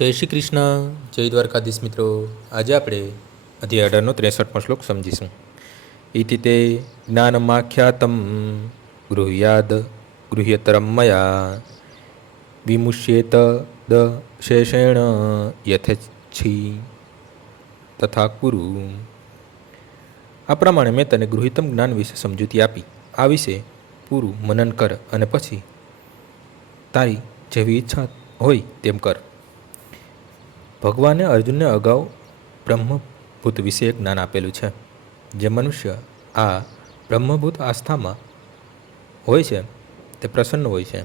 જય શ્રી કૃષ્ણ, જય દ્વારકાધીશ મિત્રો. આજે આપણે અધ્યાય 18નો 63મો શ્લોક સમજીશું. ઇતિ તે જ્ઞાનમાખ્યાતમ ગૃહ્યાદ ગૃહ્યતરમ મયા વિમુષ્યેત દ શેષેણ યથેચ્છી તથા કુરુ. આ પ્રમાણે મેં તને ગૃહિતમ જ્ઞાન વિશે સમજૂતી આપી. આ વિશે પૂરું મનન કર અને પછી તારી જેવી ઈચ્છા હોય તેમ કર. ભગવાને અર્જુનને અગાઉ બ્રહ્મભૂત વિશે એક જ્ઞાન આપેલું છે. જે મનુષ્ય આ બ્રહ્મભૂત આસ્થામાં હોય છે તે પ્રસન્ન હોય છે.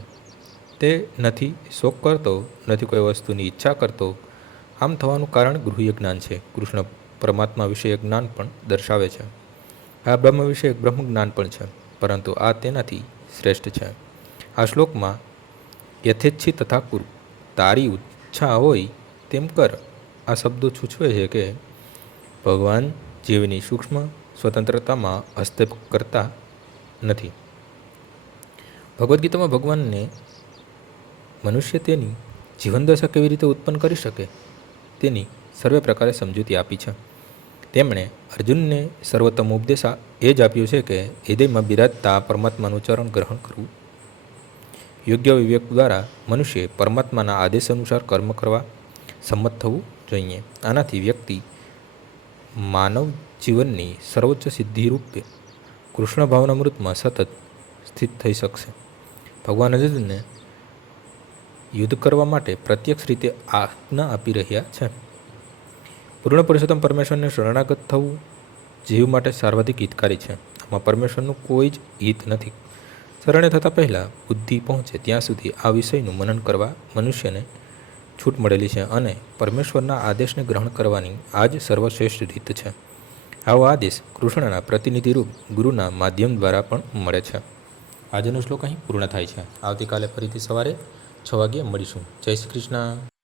તે નથી શોક કરતો, નથી કોઈ વસ્તુની ઈચ્છા કરતો. આમ થવાનું કારણ ગૃહ્ય જ્ઞાન છે. કૃષ્ણ પરમાત્મા વિશે એક જ્ઞાન પણ દર્શાવે છે. આ બ્રહ્મ વિશે એક બ્રહ્મ જ્ઞાન પણ છે, પરંતુ આ તેનાથી શ્રેષ્ઠ છે. આ શ્લોકમાં યથેચ્છી તથા કુરુ, તારી ઈચ્છા હોય તેમ કર, આ શબ્દો સૂચવે છે કે ભગવાન જીવની સૂક્ષ્મ સ્વતંત્રતામાં હસ્તક્ષેપ કરતા નથી. ભગવદ્ ગીતામાં ભગવાનને મનુષ્ય તેની જીવનદશા કેવી રીતે ઉત્પન્ન કરી શકે તેની સર્વે પ્રકારે સમજૂતી આપી છે. તેમણે અર્જુનને સર્વોત્તમ ઉપદેશ એ જ આપ્યો છે કે હૃદયમાં બિરાજતા પરમાત્માનું ચરણ ગ્રહણ કરવું. યોગ્ય વિવેક દ્વારા મનુષ્ય પરમાત્માના આદેશ અનુસાર કર્મ કરવા સંમત થવું જોઈએ. આનાથી વ્યક્તિ માનવ જીવનની સર્વોચ્ચ સિદ્ધિ રૂપે કૃષ્ણ ભાવનામૃતમાં સતત સ્થિત થઈ શકશે. ભગવાન અર્જુનને યુદ્ધ કરવા માટે પ્રત્યક્ષ રીતે આજ્ઞા આપી રહ્યા છે. પૂર્ણ પુરુષોત્તમ પરમેશ્વરને શરણાગત થવું જીવ માટે સર્વાધિક હિતકારી છે. આમાં પરમેશ્વરનું કોઈ જ હિત નથી. શરણે થતાં પહેલાં બુદ્ધિ પહોંચે ત્યાં સુધી આ વિષયનું મનન કરવા મનુષ્યને છૂટ મળેલી છે અને પરમેશ્વરના આદેશને ગ્રહણ કરવાની આ જ સર્વશ્રેષ્ઠ રીત છે. આવો આદેશ કૃષ્ણના પ્રતિનિધિરૂપ ગુરુના માધ્યમ દ્વારા પણ મળે છે. આજનો શ્લોક અહીં પૂર્ણ થાય છે. આવતીકાલે ફરીથી સવારે 6 વાગ્યે મળીશું. જય શ્રી કૃષ્ણ.